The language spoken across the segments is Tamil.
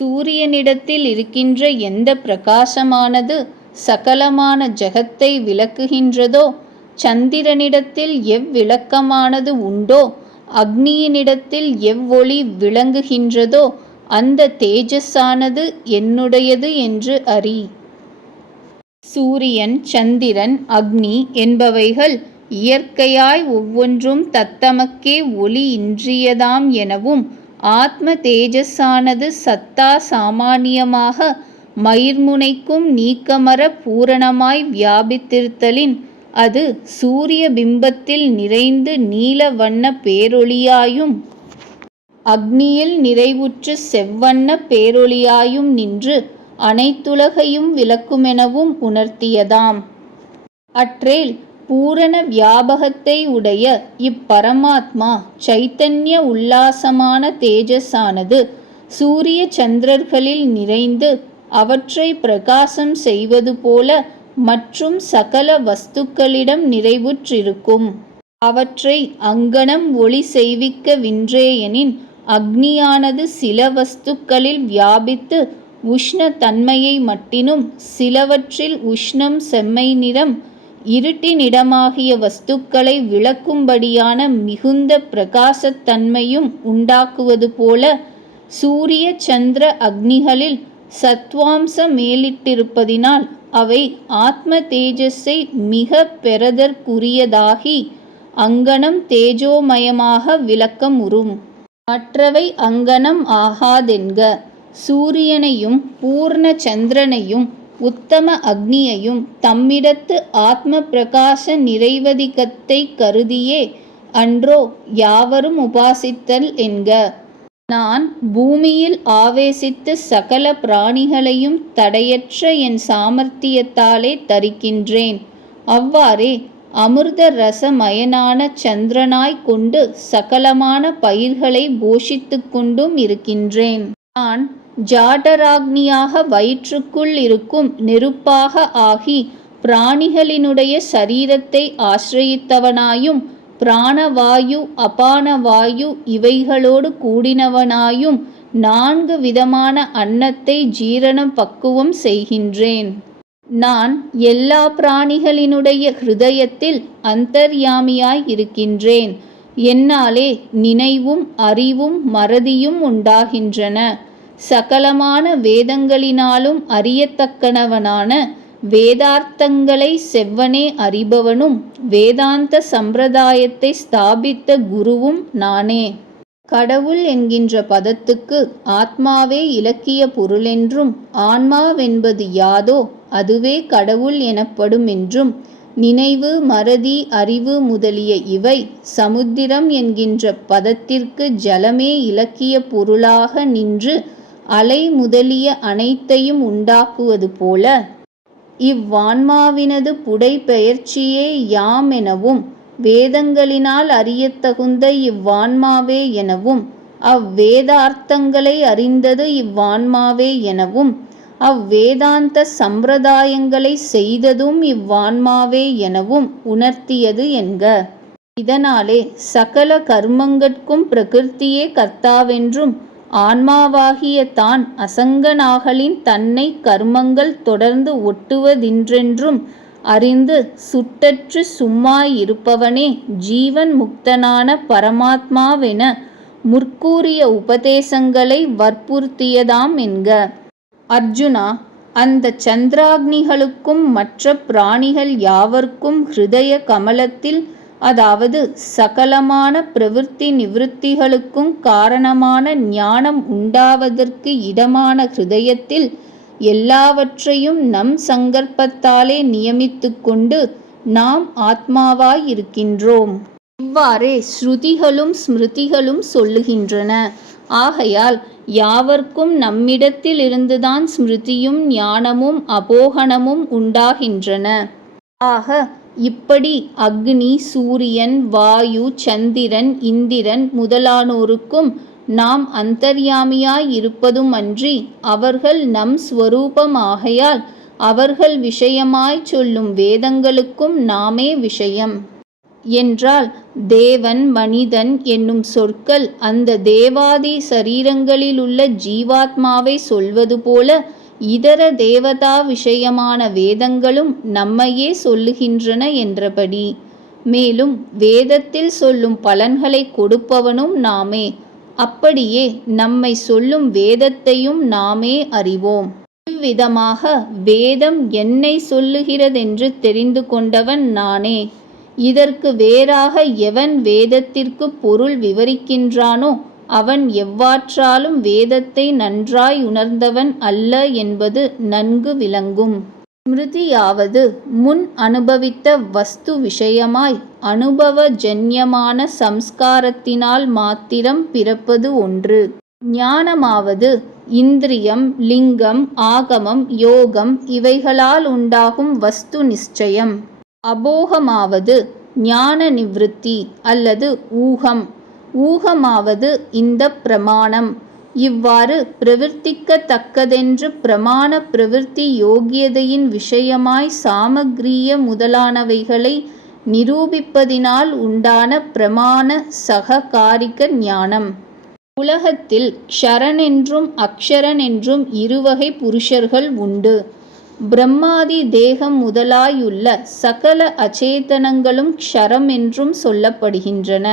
சூரியனிடத்தில் இருக்கின்ற எந்த பிரகாசமானது சகலமான ஜகத்தை விளக்குகின்றதோ, சந்திரனிடத்தில் எவ்விளக்கமானது உண்டோ, அக்னியினிடத்தில் எவ்வொளி விளங்குகின்றதோ, அந்த தேஜஸானது என்னுடையது என்று அறி. சூரியன், சந்திரன், அக்னி என்பவைகள் இயற்கையாய் ஒவ்வொன்றும் தத்தமக்கே ஒளி இன்றியதாம் எனவும், ஆத்ம தேஜஸானது சத்தா சாமானியமாக மயிர்முனைக்கும் நீக்கமற பூரணமாய் வியாபித்திருத்தலின் அது சூரிய பிம்பத்தில் நிறைந்து நீல வண்ண பேரொளியாயும் அக்னியில் நிறைவுற்று செவ்வண்ண பேரொளியாயும் நின்று அனைத்துலகையும் விளக்குமெனவும் உணர்த்தியதாம். அற்றேல் பூரண வியாபகத்தை உடைய இப்பரமாத்மா சைத்தன்ய உல்லாசமான தேஜஸானது சூரிய சந்திரர்களில் நிறைந்து அவற்றை பிரகாசம் செய்வது போல மற்றும் சகல வஸ்துக்களிடம் நிறைவுற்றிருக்கும். அவற்றை அங்கனம் ஒளி செய்விக்க வின்றேயெனின் அக்னியானது சில வஸ்துக்களில் வியாபித்து உஷ்ண தன்மையை மட்டினும், சிலவற்றில் உஷ்ணம் செம்மை நிறம் இருட்டினிடமாகிய வஸ்துக்களை விளக்கும்படியான மிகுந்த பிரகாசத்தன்மையும் உண்டாக்குவது போல, சூரிய சந்திர அக்னிகளில் சத்வாம்ச மேலிட்டிருப்பதினால் அவை ஆத்ம தேஜஸை மிக பெறதற்குரியதாகி அங்கனம் தேஜோமயமாக விளக்கமுறும். மற்றவை அங்கனம் ஆகாதென்க. சூரியனையும் பூர்ண சந்திரனையும் உத்தம அக்னியையும் தம்மிடத்து ஆத்ம பிரகாச நிறைவதிகத்தை கருதியே அன்றோ யாவரும் உபாசித்தல் என்க. நான் பூமியில் ஆவேசித்து சகல பிராணிகளையும் தடையற்ற என் சாமர்த்தியத்தாலே தரிக்கின்றேன். அவ்வாறே அமிர்த ரசமயனான சந்திரனாய் கொண்டு சகலமான பயிர்களை போஷித்து கொண்டும் இருக்கின்றேன். நான் ஜாடராக்னியாக வயிற்றுக்குள் இருக்கும் நெருப்பாக ஆகி பிராணிகளினுடைய சரீரத்தை ஆசிரயித்தவனாயும், பிராணவாயு அபானவாயு இவைகளோடு கூடினவனாயும் 4 விதமான அன்னத்தை ஜீரணம் பக்குவம் செய்கின்றேன். நான் எல்லா பிராணிகளினுடைய ஹிருதயத்தில் அந்தர்யாமியாய் இருக்கின்றேன். என்னாலே நினைவும் அறிவும் மறதியும் உண்டாகின்றன. சகலமான வேதங்களினாலும் அறியத்தக்கனவனான வேதார்த்தங்களை செவ்வனே அறிபவனும் வேதாந்த சம்பிரதாயத்தை ஸ்தாபித்த குருவும் நானே. கடவுள் என்கின்ற பதத்துக்கு ஆத்மாவே இலக்கிய பொருளென்றும், ஆன்மாவென்பது யாதோ அதுவே கடவுள் எனப்படும் என்றும், நினைவு மறதி அறிவு முதலிய இவை சமுத்திரம் என்கின்ற பதத்திற்கு ஜலமே இலக்கிய பொருளாக நின்று அலை முதலிய அனைத்தையும் உண்டாக்குவது போல, இவ்வான்மாவினது புடை பெயர்ச்சியே யாம் எனவும், வேதங்களினால் அறியத்தகுந்த இவ்வான்மாவே எனவும், அவ்வேதார்த்தங்களை அறிந்தது இவ்வான்மாவே எனவும், அவ்வேதாந்த சம்பிரதாயங்களை செய்ததும் இவ்வான்மாவே எனவும் உணர்த்தியது என்க. இதனாலே சகல கர்மங்கட்கும் பிரகிருத்தியே கர்த்தாவென்றும், ஆன்மாவாகிய தான் அசங்கனாகலின் தன்னை கர்மங்கள் தொடர்ந்து ஒட்டுவதின்றென்றும் அறிந்து சுட்டற்று சும்மாயிருப்பவனே ஜீவன் முக்தனான பரமாத்மாவென முற்கூறிய உபதேசங்களை வற்புறுத்தியதாம் என்க. அர்ஜுனா, அந்த சந்திராக்னிகளுக்கும் மற்ற பிராணிகள் யாவர்க்கும் ஹிருதய கமலத்தில், அதாவது சகலமான பிரவிற்த்தி நிவிருத்திகளுக்கும் காரணமான ஞானம் உண்டாவதற்கு இடமான ஹிருதயத்தில் எல்லாவற்றையும் நம் சங்கற்பத்தாலே நியமித்து கொண்டு நாம் ஆத்மாவாய் இருக்கின்றோம். இவ்வாறே ஸ்ருதிகளும் ஸ்மிருதிகளும் சொல்லுகின்றன. ஆகையால் யாவர்க்கும் நம்மிடத்தில் இருந்துதான் ஸ்மிருதியும் ஞானமும் அபோகணமும் உண்டாகின்றன. ஆக இப்படி அக்னி, சூரியன், வாயு, சந்திரன், இந்திரன் முதலானோருக்கும் நாம் அந்தர்யாமியாய் இருப்பதும் அன்றி, அவர்கள் நம் ஸ்வரூபம் ஆகையால் அவர்கள் விஷயமாய் சொல்லும் வேதங்களுக்கும் நாமே விஷயம். என்றால் தேவன் மனிதன் என்னும் சொற்கள் அந்த தேவாதி சரீரங்களிலுள்ள ஜீவாத்மாவை சொல்வது போல இதர தேவதா விஷயமான வேதங்களும் நம்மையே சொல்லுகின்றன என்றபடி. மேலும் வேதத்தில் சொல்லும் பலன்களை கொடுப்பவனும் நாமே. அப்படியே நம்மை சொல்லும் வேதத்தையும் நாமே அறிவோம். இவ்விதமாக வேதம் என்னை சொல்லுகிறதென்று தெரிந்து கொண்டவன் நானே. இதற்கு வேறாக எவன் வேதத்திற்கு பொருள் விவரிக்கின்றானோ அவன் எவ்வாற்றாலும் வேதத்தை நன்றாய் உணர்ந்தவன் அல்ல என்பது நன்கு விளங்கும். ஸ்மிருதியாவது முன் அனுபவித்த வஸ்து விஷயமாய் அனுபவஜன்யமான சம்ஸ்காரத்தினால் மாத்திரம் பிறப்பது ஒன்று. ஞானமாவது இந்திரியம், லிங்கம், ஆகமம், யோகம் இவைகளால் உண்டாகும் வஸ்து நிச்சயம். அபோகமாவது ஞான நிவிருத்தி அல்லது ஊகம். ஊகமாவது இந்த பிரமாணம். இவ்வாறு பிரவர்த்திக்கத்தக்கதென்று பிரமாண பிரவிற்த்தி யோகியதையின் விஷயமாய் சாமக்ரிய முதலானவைகளை நிரூபிப்பதினால் உண்டான பிரமாண சககாரிக ஞானம். உலகத்தில் க்ஷரன் என்றும் அக்ஷரன் என்றும் இருவகை புருஷர்கள் உண்டு. பிரம்மாதி தேகம் முதலாயுள்ள சகல அச்சேதனங்களும் க்ஷரம் என்றும் சொல்லப்படுகின்றன.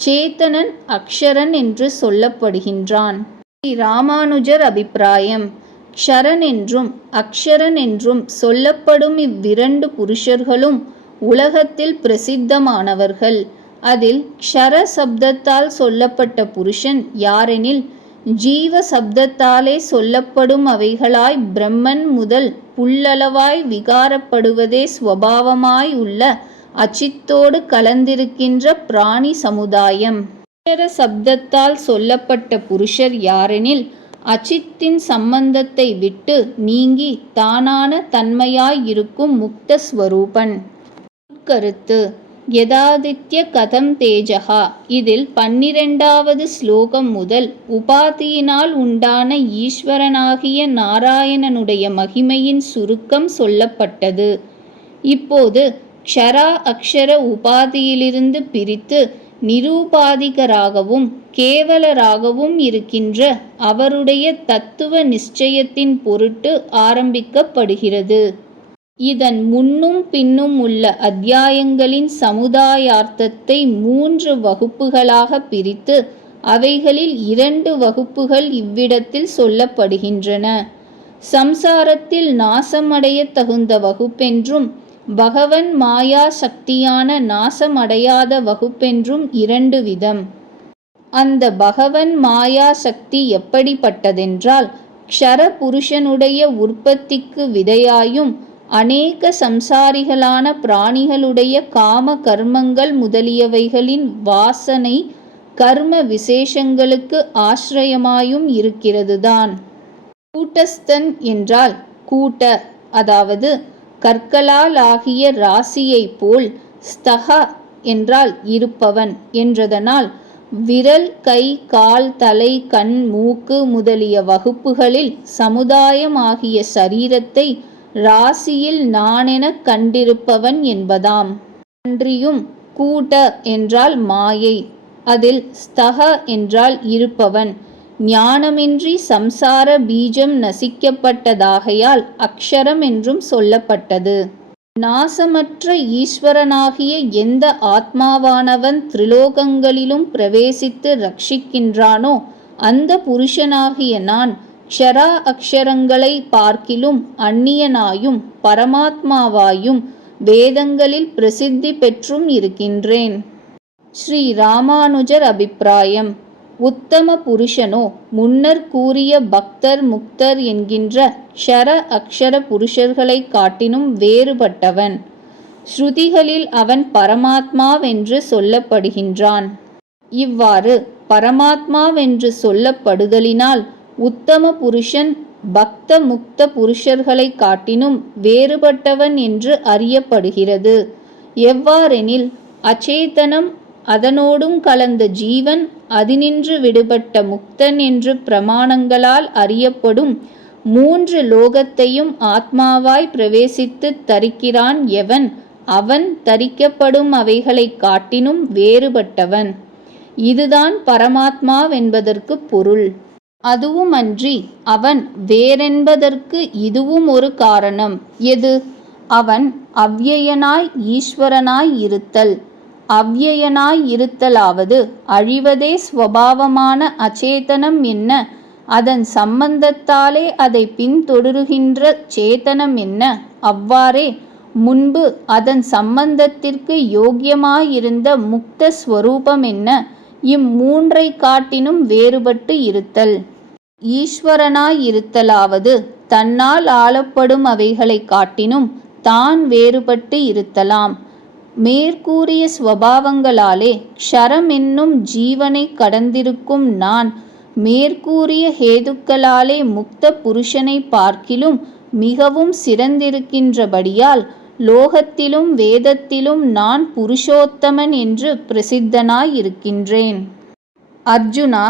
சேத்தனன் அக்ஷரன் என்று சொல்லப்படுகின்றான். ஸ்ரீ ராமானுஜர் அபிப்பிராயம்: க்ஷரன் என்றும் அக்ஷரன் என்றும் சொல்லப்படும் இவ்விரண்டு புருஷர்களும் உலகத்தில் பிரசித்தமானவர்கள். அதில் க்ஷர சப்தத்தால் சொல்லப்பட்ட புருஷன் யாரெனில், ஜீவ சப்தத்தாலே சொல்லப்படும் அவைகளாய் பிரம்மன் முதல் புல்லளவாய் விகாரப்படுவதே ஸ்வபாவமாய் உள்ள அச்சித்தோடு கலந்திருக்கின்ற பிராணி சமுதாயம். அக்ஷர சப்தத்தால் சொல்லப்பட்ட புருஷர் யாரெனில், அச்சித்தின் சம்பந்தத்தை விட்டு நீங்கி தானான தன்மையாய் இருக்கும் முக்த ஸ்வரூபன். கருத்து: யதாதித்ய கதம் தேஜகா. இதில் 12வது ஸ்லோகம் முதல் உபாதியினால் உண்டான ஈஸ்வரனாகிய நாராயணனுடைய மகிமையின் சுருக்கம் சொல்லப்பட்டது. இப்போது க்ஷரா அக்ஷர உபாதியிலிருந்து பிரித்து நிரூபாதிகராகவும் கேவலராகவும் இருக்கின்ற அவருடைய தத்துவ நிச்சயத்தின் பொருட்டு ஆரம்பிக்கப்படுகிறது. இதன் முன்னும் பின்னும் உள்ள அத்தியாயங்களின் சமுதாயார்த்தத்தை 3 வகுப்புகளாக பிரித்து அவைகளில் 2 வகுப்புகள் இவ்விடத்தில் சொல்லப்படுகின்றன. சம்சாரத்தில் நாசமடைய தகுந்த வகுப்பென்றும் பகவன் மாயா சக்தியான நாசமடையாத வகுப்பென்றும் 2 விதம். அந்த பகவன் மாயா சக்தி எப்படிப்பட்டதென்றால், க்ஷர புருஷனுடைய உற்பத்திக்கு விதையாயும் அநேக சம்சாரிகளான பிராணிகளுடைய காம கர்மங்கள் முதலியவைகளின் வாசனை கர்ம விசேஷங்களுக்கு ஆசிரயமாயும் இருக்கிறதுதான். கூட்டஸ்தன் என்றால் கூட்ட, அதாவது கற்களால் ஆகிய ராசியை போல், ஸ்தக என்றால் இருப்பவன் என்றதனால் விரல், கை, கால், தலை, கண், மூக்கு முதலிய வகுப்புகளில் சமுதாயம் ஆகிய சரீரத்தை ராசியில் நானெனக் கண்டிருப்பவன் என்பதாம். அன்றியும் கூட்ட என்றால் மாயை, அதில் ஸ்தக என்றால் இருப்பவன். ஞானமின்றி சம்சார பீஜம் நசிக்கப்பட்டதாகையால் அக்ஷரம் என்றும் சொல்லப்பட்டது. நாசமற்ற ஈஸ்வரனாகிய எந்த ஆத்மாவானவன் திரிலோகங்களிலும் பிரவேசித்து ரட்சிக்கின்றானோ அந்த புருஷனாகிய நான் க்ஷரா அக்ஷரங்களை பார்க்கிலும் அந்நியனாயும் பரமாத்மாவாயும் வேதங்களில் பிரசித்தி பெற்றும் இருக்கின்றேன். ஸ்ரீ ராமானுஜர் அபிப்பிராயம்: உத்தம புருஷனோ முன்னர் கூறிய பக்தர் முக்தர் என்கின்ற க்ஷர அக்ஷர புருஷர்களை காட்டினும் வேறுபட்டவன். ஸ்ருதிகளில் அவன் பரமாத்மாவென்று சொல்லப்படுகின்றான். இவ்வாறு பரமாத்மாவென்று சொல்லப்படுதலினால் உத்தம புருஷன் பக்த முக்த புருஷர்களை காட்டினும் வேறுபட்டவன் என்று அறியப்படுகிறது. எவ்வாறெனில், அச்சேதனம் அதனோடும் கலந்த ஜீவன் அதினின்று விடுபட்ட முக்தன் என்று பிரமாணங்களால் அறியப்படும் 3 லோகத்தையும் ஆத்மாவாய் பிரவேசித்து தரிக்கிறான் எவன், அவன் தரிக்கப்படும் அவைகளைக் காட்டினும் வேறுபட்டவன். இதுதான் பரமாத்மாவென்பதற்கு பொருள். அதுவுமன்றி அவன் வேறென்பதற்கு இதுவும் ஒரு காரணம். எது? அவன் அவ்யயனாய் ஈஸ்வரனாய் இருத்தல். அவ்யயனாய் இருத்தலாவது அழிவதே ஸ்வபாவமான அச்சேதனம் என்ன, அதன் சம்பந்தத்தாலே அதை பின்தொடருகின்ற சேதனம் என்ன, அவ்வாறே முன்பு அதன் சம்பந்தத்திற்கு யோக்கியமாயிருந்த முக்த ஸ்வரூபம் என்ன, இம்மூன்றை காட்டினும் வேறுபட்டு இருத்தல். ஈஸ்வரனாய் இருத்தலாவது தன்னால் ஆளப்படும் அவைகளைக் காட்டினும் தான் வேறுபட்டு இருத்தலாம். மேற்கூறிய ஸ்வபாவங்களாலே க்ஷரம் என்னும் ஜீவனை கடந்திருக்கும் நான் மேற்கூறிய ஹேதுக்களாலே முக்த புருஷனை பார்க்கிலும் மிகவும் சிறந்திருக்கின்றபடியால் லோகத்திலும் வேதத்திலும் நான் புருஷோத்தமன் என்று பிரசித்தனாய் இருக்கின்றேன். அர்ஜுனா,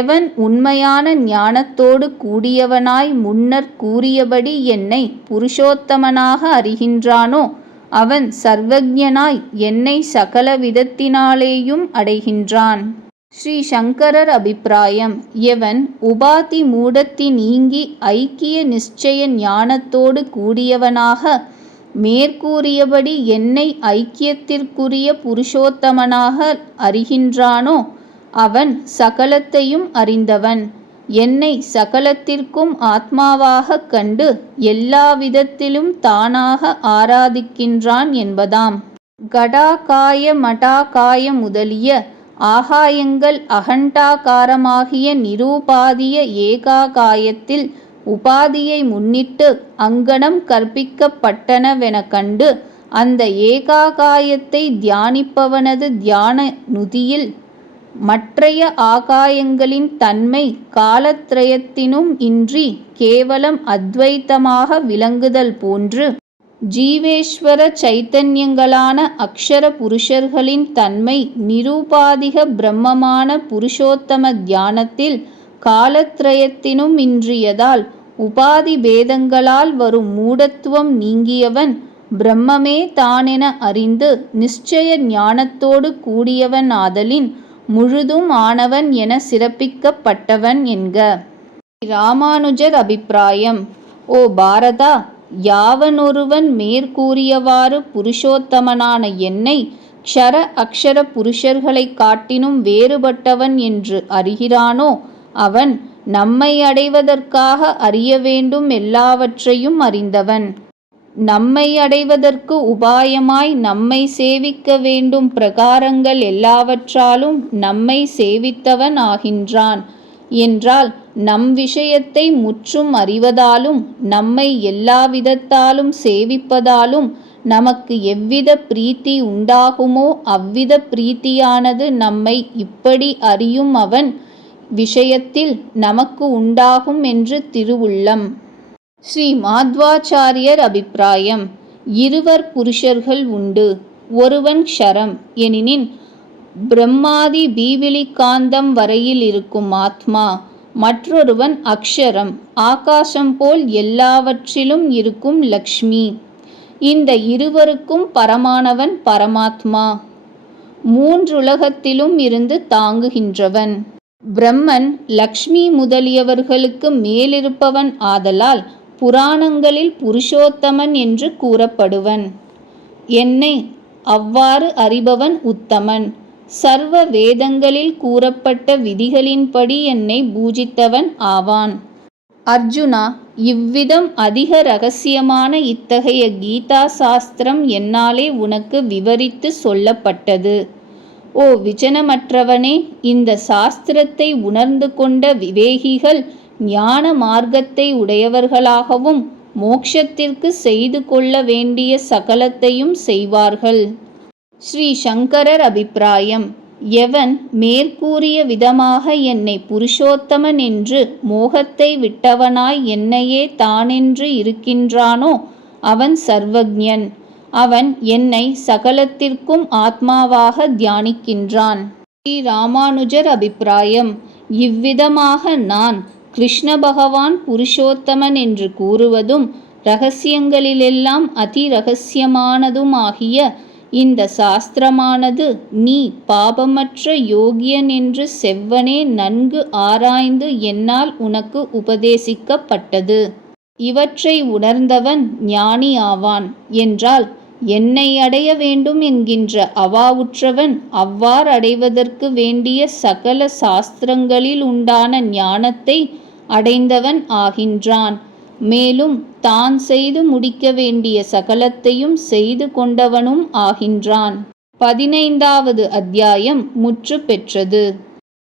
எவன் உண்மையான ஞானத்தோடு கூடியவனாய் முன்னர் கூறியபடி என்னை புருஷோத்தமனாக அறிகின்றானோ அவன் சர்வஜனாய் என்னை சகல விதத்தினாலேயும் அடைகின்றான். ஸ்ரீ சங்கரர் அபிப்பிராயம்: எவன் உபாதி மூடத்தி நீங்கி ஐக்கிய நிச்சய ஞானத்தோடு கூடியவனாக மேற்கூறியபடி என்னை ஐக்கியத்திற்குரிய புருஷோத்தமனாக அறிகின்றானோ அவன் சகலத்தையும் அறிந்தவன், என்னை சகலத்திற்கும் ஆத்மாவாகக் கண்டு எல்லா விதத்திலும் தானாக ஆராதிக்கின்றான் என்பதாம். கடாகாய மடாகாய முதலிய ஆகாயங்கள் அகண்டாகாரமாகிய நிரூபாதிய ஏகாகாயத்தில் உபாதியை முன்னிட்டு அங்கனம் கற்பிக்கப்பட்டனவென கண்டு அந்த ஏகாகாயத்தை தியானிப்பவனது தியான நுதியில் மற்றைய ஆகாயங்களின் தன்மை காலத்ரயத்தினும் இன்றி கேவலம் அத்வைத்தமாக விளங்குதல் போன்று ஜீவேஸ்வர சைத்தன்யங்களான அக்ஷர புருஷர்களின் தன்மை நிரூபாதிக பிரம்மமான புருஷோத்தம தியானத்தில் காலத்ரயத்தினும் இன்றியதால் உபாதி பேதங்களால் வரும் மூடத்துவம் நீங்கியவன் பிரம்மமே தானென அறிந்து நிச்சய ஞானத்தோடு கூடியவன் ஆதலின் முழுதும் ஆனவன் என சிறப்பிக்கப்பட்டவன் என்க. ராமானுஜர் அபிப்பிராயம்: ஓ பாரதா, யாவனொருவன் மேற்கூறியவாறு புருஷோத்தமனான என்னை க்ஷர அக்ஷர புருஷர்களைக் காட்டினும் வேறுபட்டவன் என்று அறிகிறானோ அவன் நம்மை அடைவதற்காக அறிய வேண்டும் எல்லாவற்றையும் அறிந்தவன். நம்மை அடைவதற்கு உபாயமாய் நம்மை சேவிக்க வேண்டும் பிரகாரங்கள் எல்லாவற்றாலும் நம்மை சேவித்தவன் ஆகின்றான் என்றால் நம் விஷயத்தை முற்றும் அறிவதாலும் நம்மை எல்லா விதத்தாலும் சேவிப்பதாலும் நமக்கு எவ்வித பிரீத்தி உண்டாகுமோ அவ்வித பிரீத்தியானது நம்மை இப்படி அறியும் அவன் விஷயத்தில் நமக்கு உண்டாகும் என்று திருவுள்ளம். ஸ்ரீ மாத்வாச்சாரியர் அபிப்பிராயம்: இருவர் புருஷர்கள் உண்டு. ஒருவன் க்ஷரம் எனினின் பிரம்மாதி பீவிலிகாந்தம் வரையில் இருக்கும் ஆத்மா. மற்றொருவன் அக்ஷரம், ஆகாசம் போல் எல்லாவற்றிலும் இருக்கும் லக்ஷ்மி. இந்த இருவருக்கும் பரமானவன் பரமாத்மா, மூன்றுலகத்திலும் இருந்து தாங்குகின்றவன். பிரம்மன் லக்ஷ்மி முதலியவர்களுக்கு மேலிருப்பவன் ஆதலால் புராணங்களில் புருஷோத்தமன் என்று கூறப்படுவன். என்னை அவ்வாறு அறிபவன் உத்தமன். சர்வ வேதங்களில் கூறப்பட்ட விதிகளின்படி என்னை பூஜித்தவன் ஆவான். அர்ஜுனா, இவ்விதம் அதிக இரகசியமான இத்தகைய கீதா சாஸ்திரம் என்னாலே உனக்கு விவரித்து சொல்லப்பட்டது. ஓ விஜனமற்றவனே, இந்த சாஸ்திரத்தை உணர்ந்து கொண்ட விவேகிகள் ஞான மார்க்கத்தை உடையவர்களாகவும் மோட்சத்திற்கு செய்து கொள்ள வேண்டிய சகலத்தையும் செய்வார்கள். ஸ்ரீ சங்கரர் அபிப்பிராயம்: எவன் மேற்கூறிய விதமாக என்னை புருஷோத்தமன் என்று மோகத்தை விட்டவனாய் என்னையே தானென்று இருக்கின்றானோ அவன் சர்வஜன். அவன் என்னை சகலத்திற்கும் ஆத்மாவாக தியானிக்கின்றான். ஸ்ரீ ராமானுஜர் அபிப்பிராயம்: இவ்விதமாக நான் கிருஷ்ண பகவான் புருஷோத்தமன் என்று கூறுவதும் இரகசியங்களிலெல்லாம் அதிரகசியமானதுமாகிய இந்த சாஸ்திரமானது நீ பாபமற்ற யோகியன் என்று செவ்வனே நன்கு ஆராய்ந்து என்னால் உனக்கு உபதேசிக்கப்பட்டது. இவற்றை உணர்ந்தவன் ஞானி ஆவான் என்றால், என்னை அடைய வேண்டும் என்கின்ற அவாவுற்றவன் அவ்வாறடைவதற்கு வேண்டிய சகல சாஸ்திரங்களில் உண்டான ஞானத்தை அடைந்தவன் ஆகின்றான். மேலும் தான் செய்து முடிக்க வேண்டிய சகலத்தையும் செய்து கொண்டவனும் ஆகின்றான். 15வது அத்தியாயம் முற்று பெற்றது.